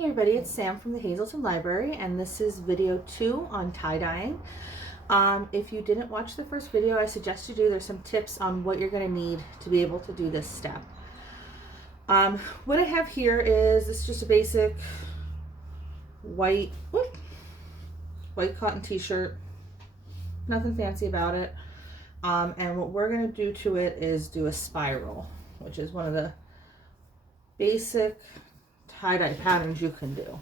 Hey everybody, it's Sam from the Hazelton Library, and this is video 2 on tie-dyeing. If you didn't watch the first video, I suggest you do. There's some tips on what you're going to need to be able to do this step. What I have here is, this is just a basic white cotton t-shirt. Nothing fancy about it. And what we're going to do to it is do a spiral, which is one of the basic tie-dye patterns you can do.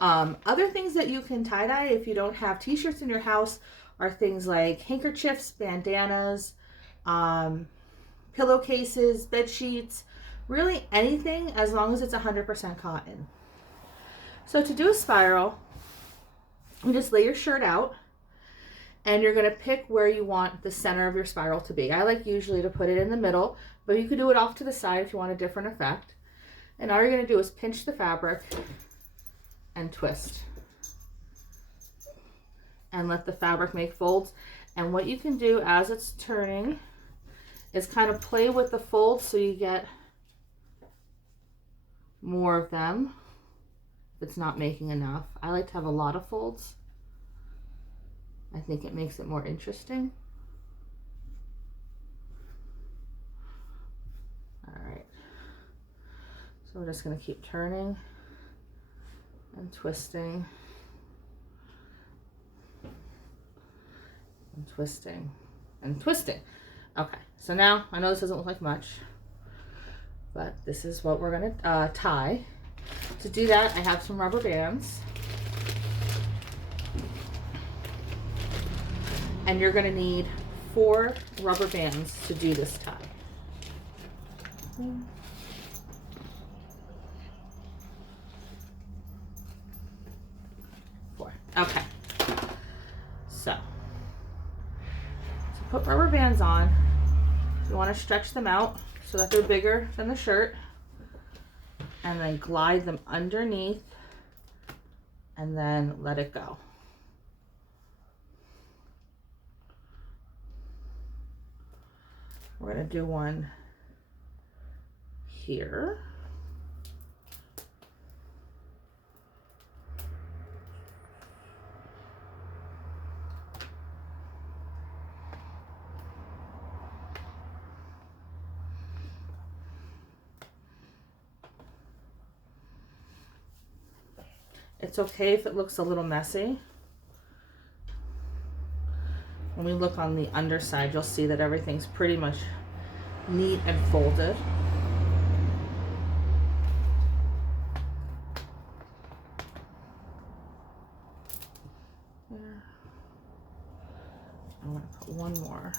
Other things that you can tie-dye if you don't have t-shirts in your house are things like handkerchiefs, bandanas, pillowcases, bed sheets, really anything as long as it's 100% cotton. So to do a spiral, you just lay your shirt out and you're going to pick where you want the center of your spiral to be. I like usually to put it in the middle, but you could do it off to the side if you want a different effect. And all you're going to do is pinch the fabric and twist. And let the fabric make folds. And what you can do as it's turning is kind of play with the folds so you get more of them if it's not making enough. I like to have a lot of folds. I think it makes it more interesting. So we're just going to keep turning and twisting and twisting and twisting. Okay, so now I know this doesn't look like much, but this is what we're going to tie. To do that, I have some rubber bands. And you're going to need 4 rubber bands to do this tie. Okay, so put rubber bands on. You want to stretch them out so that they're bigger than the shirt, and then glide them underneath and then let it go. We're going to do one here. It's okay if it looks a little messy. When we look on the underside, you'll see that everything's pretty much neat and folded. There. I want to put one more.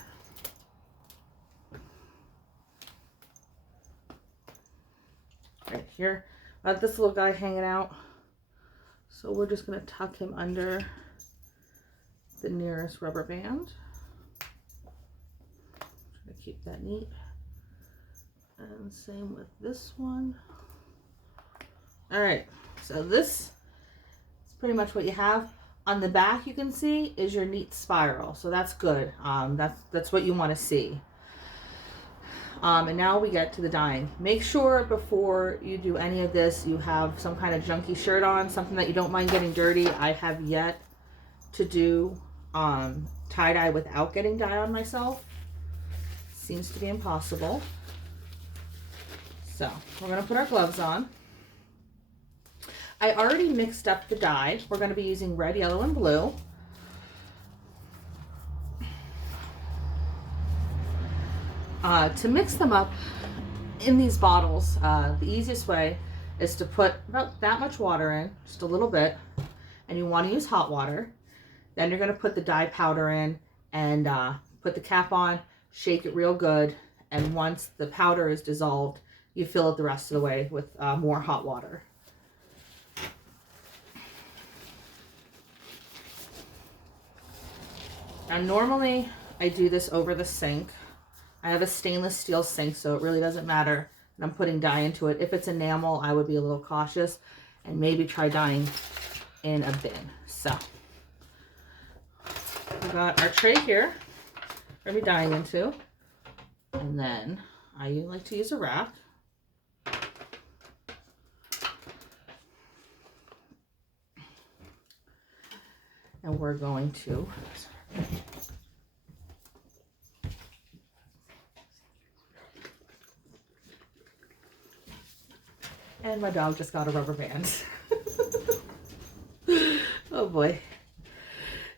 Right here. I have this little guy hanging out. So we're just going to tuck him under the nearest rubber band. Try to keep that neat. And same with this one. All right, so this is pretty much what you have. On the back, you can see, is your neat spiral. So that's good. That's what you want to see. And now we get to the dyeing. Make sure before you do any of this, you have some kind of junky shirt on, something that you don't mind getting dirty. I have yet to do tie-dye without getting dye on myself. Seems to be impossible. So we're going to put our gloves on. I already mixed up the dye. We're going to be using red, yellow, and blue. To mix them up in these bottles, the easiest way is to put about that much water in, just a little bit, and you want to use hot water. Then you're going to put the dye powder in and put the cap on, shake it real good, and once the powder is dissolved, you fill it the rest of the way with more hot water. Now normally I do this over the sink. I have a stainless steel sink, so it really doesn't matter. And I'm putting dye into it. If it's enamel, I would be a little cautious and maybe try dyeing in a bin. So we got our tray here we're going to be dyeing into. And then I like to use a rack. And we're going to and my dog just got a rubber band. Oh boy.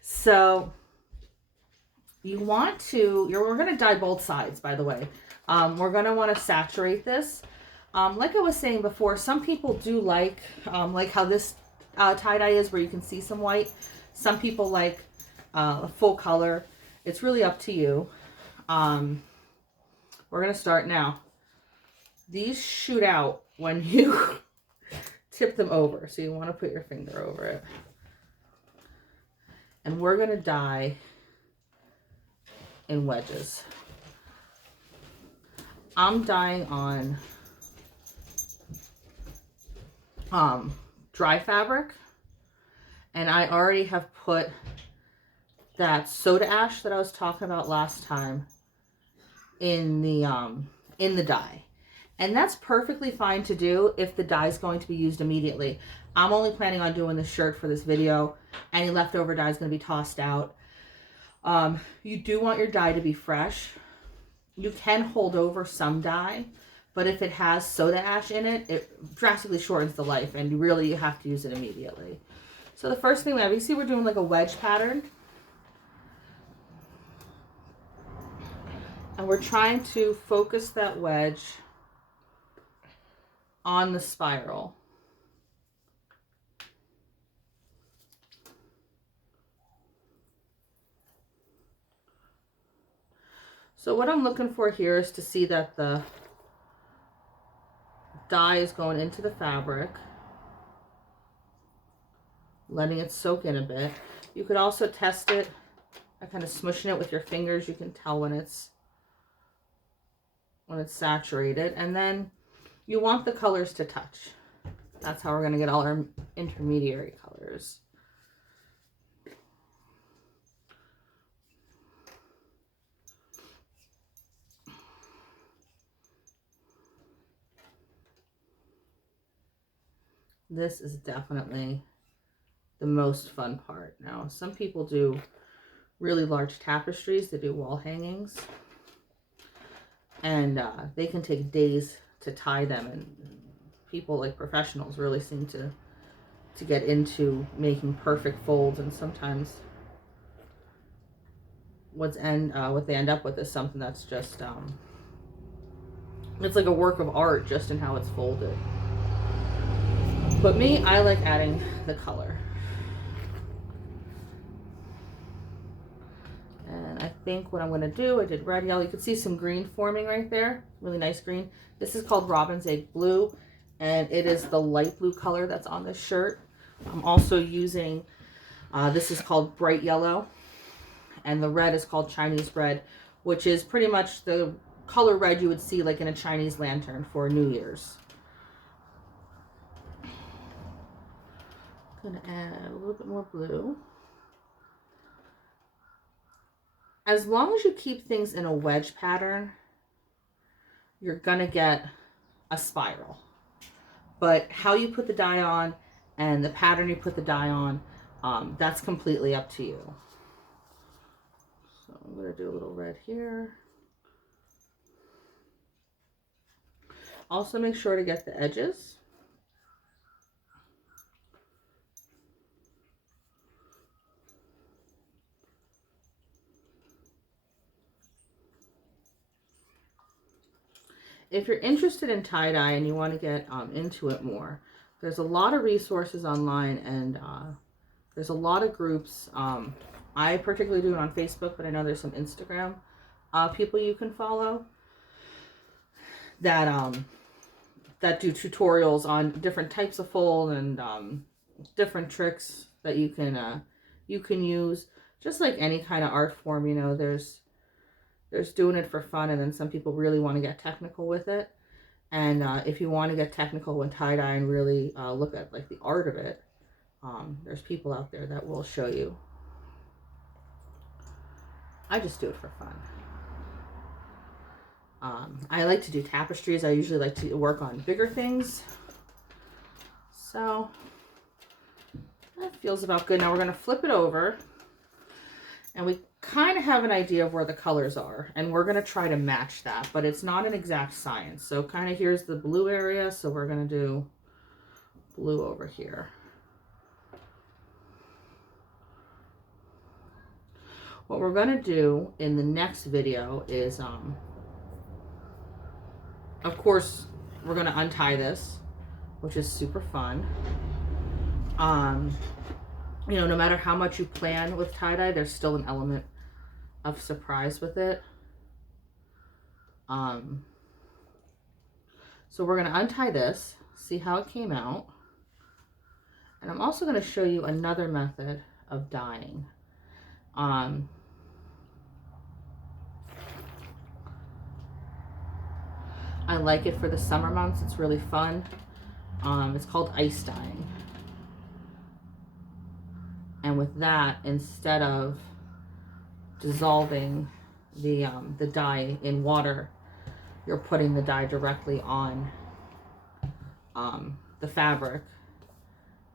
So you want to, we're going to dye both sides, by the way. We're going to want to saturate this. Like I was saying before, some people do like how this tie-dye is, where you can see some white. Some people like full color. It's really up to you. We're going to start now. These shoot out when you tip them over, so you want to put your finger over it. And we're going to dye in wedges. I'm dyeing on dry fabric, and I already have put that soda ash that I was talking about last time in the dye. And that's perfectly fine to do if the dye is going to be used immediately. I'm only planning on doing the shirt for this video. Any leftover dye is going to be tossed out. You do want your dye to be fresh. You can hold over some dye, but if it has soda ash in it, it drastically shortens the life, and you have to use it immediately. So the first thing we have, you see we're doing like a wedge pattern. And we're trying to focus that wedge on the spiral. So what I'm looking for here is to see that the dye is going into the fabric, letting it soak in a bit. You could also test it by kind of smushing it with your fingers. You can tell when it's saturated. And then you want the colors to touch. That's how we're going to get all our intermediary colors. This is definitely the most fun part. Now, some people do really large tapestries. They do wall hangings. And they can take days to tie them. And people, like professionals, really seem to get into making perfect folds. And sometimes what they end up with is something that's just, it's like a work of art just in how it's folded. But me, I like adding the color. And I think what I'm going to do, I did red, yellow. You can see some green forming right there. Really nice green. This is called Robin's Egg Blue. And it is the light blue color that's on this shirt. I'm also using, this is called Bright Yellow. And the red is called Chinese Red, which is pretty much the color red you would see like in a Chinese lantern for New Year's. Gonna add a little bit more blue. As long as you keep things in a wedge pattern, you're gonna get a spiral. But how you put the dye on and the pattern you put the dye on, that's completely up to you. So I'm gonna do a little red here. Also make sure to get the edges. If you're interested in tie-dye and you want to get into it more, there's a lot of resources online, and there's a lot of groups. I particularly do it on Facebook, but I know there's some Instagram people you can follow that that do tutorials on different types of fold and different tricks that you can use. Just like any kind of art form, you know, there's doing it for fun, and then some people really want to get technical with it. And if you want to get technical with tie-dye and really look at like the art of it, there's people out there that will show you. I just do it for fun. I like to do tapestries. I usually like to work on bigger things. So That feels about good. Now we're going to flip it over, and we kind of have an idea of where the colors are, and we're going to try to match that, but it's not an exact science. So kind of here's the blue area, so we're going to do blue over here. What we're going to do in the next video is, of course, we're going to untie this, which is super fun. You know, no matter how much you plan with tie-dye, there's still an element of surprise with it. So we're going to untie this, see how it came out. And I'm also going to show you another method of dyeing. I like it for the summer months. It's really fun. It's called ice dyeing. And with that, instead of dissolving the dye in water, you're putting the dye directly on the fabric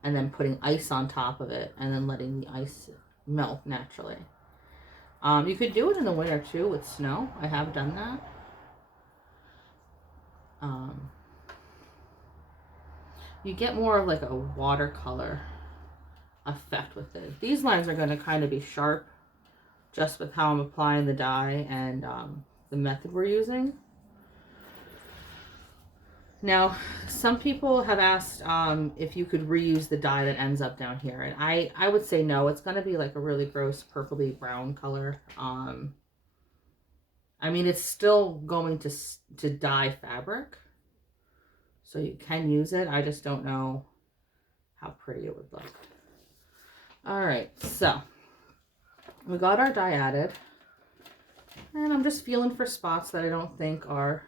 and then putting ice on top of it and then letting the ice melt naturally. You could do it in the winter too with snow. I have done that. You get more of like a watercolor effect with it. These lines are going to kind of be sharp just with how I'm applying the dye and the method we're using. Now, some people have asked if you could reuse the dye that ends up down here, and I would say no. It's going to be like a really gross purpley brown color. I mean, it's still going to dye fabric, so you can use it. I just don't know how pretty it would look. All right, so we got our dye added, and I'm just feeling for spots that I don't think are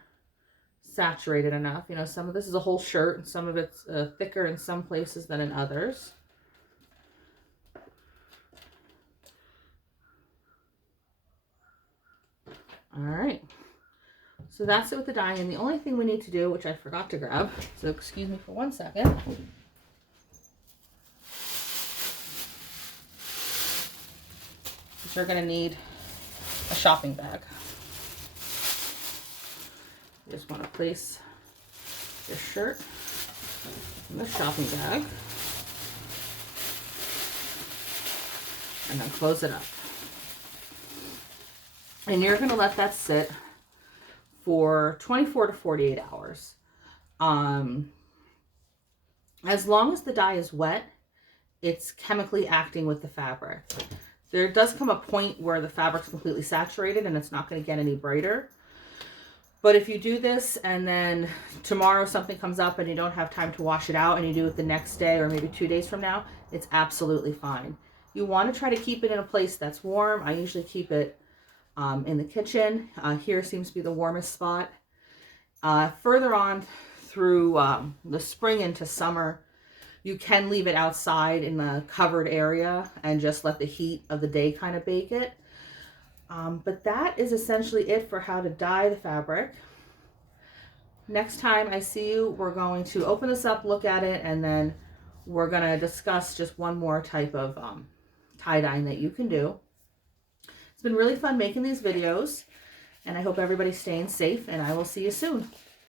saturated enough. You know, some of this is a whole shirt, and some of it's thicker in some places than in others. All right, so that's it with the dyeing. And the only thing we need to do, which I forgot to grab, so excuse me for 1 second. You're going to need a shopping bag. You just want to place your shirt in the shopping bag and then close it up. And you're going to let that sit for 24 to 48 hours. As long as the dye is wet, it's chemically acting with the fabric. There does come a point where the fabric's completely saturated and it's not going to get any brighter. But if you do this and then tomorrow something comes up and you don't have time to wash it out and you do it the next day or maybe 2 days from now, it's absolutely fine. You want to try to keep it in a place that's warm. I usually keep it in the kitchen. Here seems to be the warmest spot. Further on through the spring into summer, you can leave it outside in the covered area and just let the heat of the day kind of bake it. But that is essentially it for how to dye the fabric. Next time I see you, we're going to open this up, look at it, and then we're going to discuss just one more type of tie-dyeing that you can do. It's been really fun making these videos, and I hope everybody's staying safe, and I will see you soon.